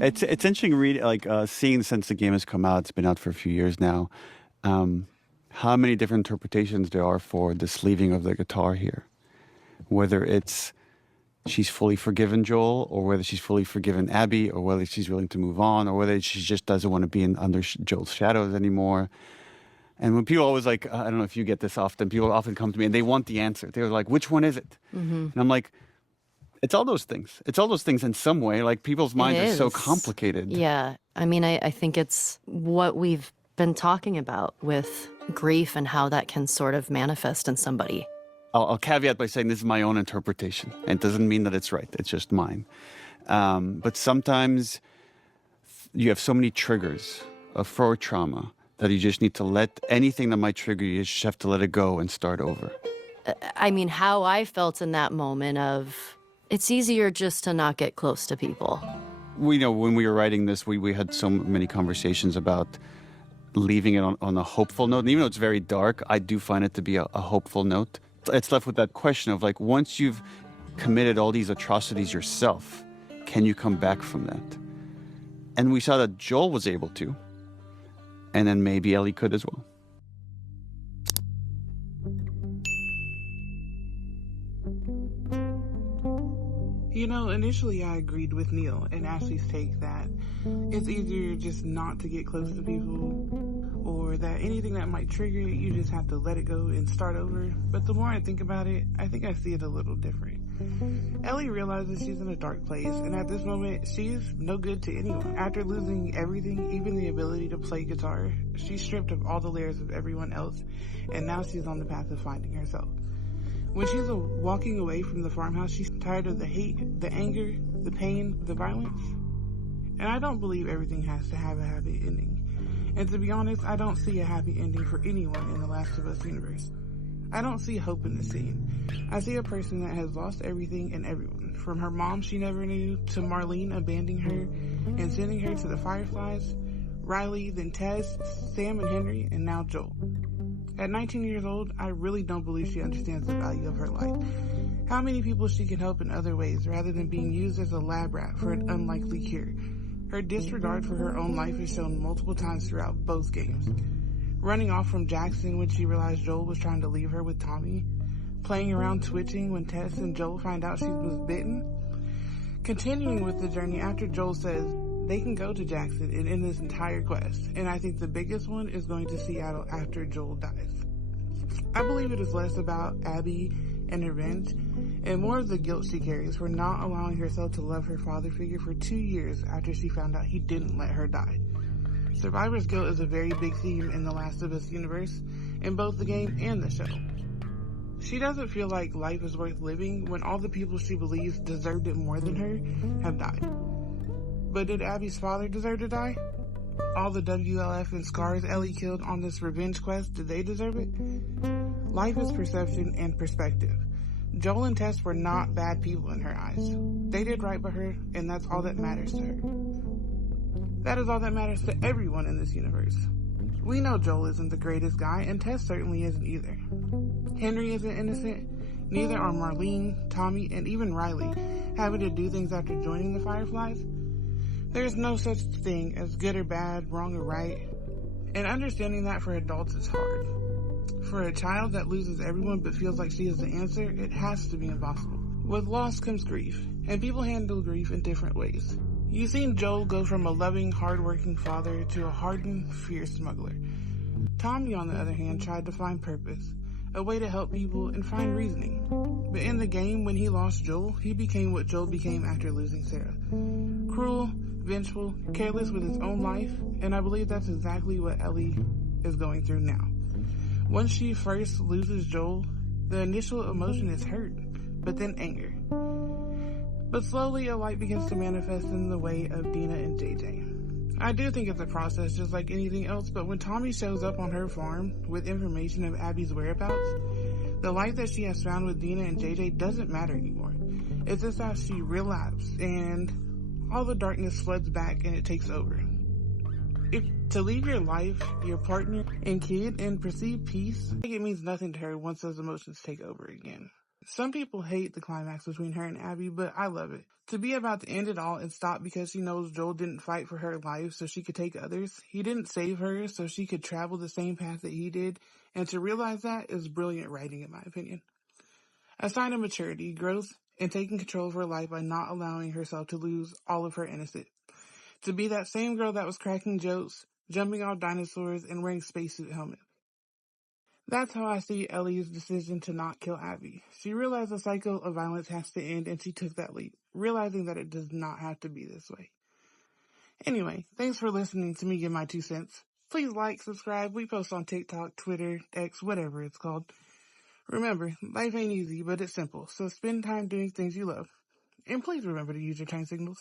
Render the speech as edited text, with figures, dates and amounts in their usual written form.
It's interesting seeing since the game has come out. It's been out for a few years now. Um, how many different interpretations there are for this leaving of the guitar here? Whether it's she's fully forgiven Joel, or whether she's fully forgiven Abby, or whether she's willing to move on, or whether she just doesn't want to be under Joel's shadows anymore. And when people always I don't know if you get this often, people often come to me and they want the answer. They're like, which one is it? And I'm like, it's all those things. It's all those things in some way. Like people's minds are so complicated. Yeah. I mean, I think it's what we've been talking about with grief and how that can sort of manifest in somebody. I'll caveat by saying this is my own interpretation. And it doesn't mean that it's right. It's just mine. But sometimes you have so many triggers for trauma that you just need to let anything that might trigger you, you just have to let it go and start over. I mean, how I felt in that moment of, it's easier just to not get close to people. We know when we were writing this, we had so many conversations about leaving it on a hopeful note. And even though it's very dark, I do find it to be a hopeful note. It's left with that question of once you've committed all these atrocities yourself, can you come back from that? And we saw that Joel was able to, and then maybe Ellie could as well. Initially I agreed with Neil and Ashley's take that it's easier just not to get close to people, or that anything that might trigger it, you just have to let it go and start over. But the more I think about it, I think I see it a little different. Ellie realizes she's in a dark place, and at this moment, she's no good to anyone. After losing everything, even the ability to play guitar, she's stripped of all the layers of everyone else, and now she's on the path of finding herself. When she's walking away from the farmhouse, she's tired of the hate, the anger, the pain, the violence. And I don't believe everything has to have a happy ending. And to be honest, I don't see a happy ending for anyone in the Last of Us universe. I don't see hope in the scene. I see a person that has lost everything and everyone. From her mom she never knew, to Marlene abandoning her and sending her to the Fireflies, Riley, then Tess, Sam and Henry, and now Joel. At 19 years old, I really don't believe she understands the value of her life. How many people she can help in other ways rather than being used as a lab rat for an unlikely cure. Her disregard for her own life is shown multiple times throughout both games. Running off from Jackson when she realized Joel was trying to leave her with Tommy. Playing around twitching when Tess and Joel find out she was bitten. Continuing with the journey after Joel says they can go to Jackson and end this entire quest. And I think the biggest one is going to Seattle after Joel dies. I believe it is less about Abby and revenge, and more of the guilt she carries for not allowing herself to love her father figure for 2 years after she found out he didn't let her die. Survivor's guilt is a very big theme in the Last of Us universe, in both the game and the show. She doesn't feel like life is worth living when all the people she believes deserved it more than her have died. But did Abby's father deserve to die? All the WLF and scars Ellie killed on this revenge quest, did they deserve it? Life is perception and perspective. Joel and Tess were not bad people in her eyes. They did right by her, and that's all that matters to her. That is all that matters to everyone in this universe. We know Joel isn't the greatest guy, and Tess certainly isn't either. Henry isn't innocent, neither are Marlene, Tommy, and even Riley, having to do things after joining the Fireflies. There's no such thing as good or bad, wrong or right, and understanding that for adults is hard. For a child that loses everyone but feels like she is the answer, it has to be impossible. With loss comes grief, and people handle grief in different ways. You've seen Joel go from a loving, hard-working father to a hardened, fierce smuggler. Tommy, on the other hand, tried to find purpose, a way to help people and find reasoning. But in the game, when he lost Joel, he became what Joel became after losing Sarah. Cruel, vengeful, careless with his own life, and I believe that's exactly what Ellie is going through now. Once she first loses Joel, the initial emotion is hurt, but then anger. But slowly a light begins to manifest in the way of Dina and JJ. I do think it's a process just like anything else, but when Tommy shows up on her farm with information of Abby's whereabouts, the life that she has found with Dina and JJ doesn't matter anymore. It's just that she relapsed and all the darkness floods back and it takes over. If to leave your life, your partner, and kid and perceive peace, I think it means nothing to her once those emotions take over again. Some people hate the climax between her and Abby, but I love it. To be about to end it all and stop because she knows Joel didn't fight for her life so she could take others. He didn't save her so she could travel the same path that he did, and to realize that is brilliant writing in my opinion. A sign of maturity, growth, and taking control of her life by not allowing herself to lose all of her innocence. To be that same girl that was cracking jokes, jumping off dinosaurs, and wearing spacesuit helmets. That's how I see Ellie's decision to not kill Abby. She realized the cycle of violence has to end, and she took that leap, realizing that it does not have to be this way. Anyway, thanks for listening to me give my 2 cents. Please like, subscribe. We post on TikTok, Twitter, X, whatever it's called. Remember, life ain't easy, but it's simple, so spend time doing things you love. And please remember to use your turn signals.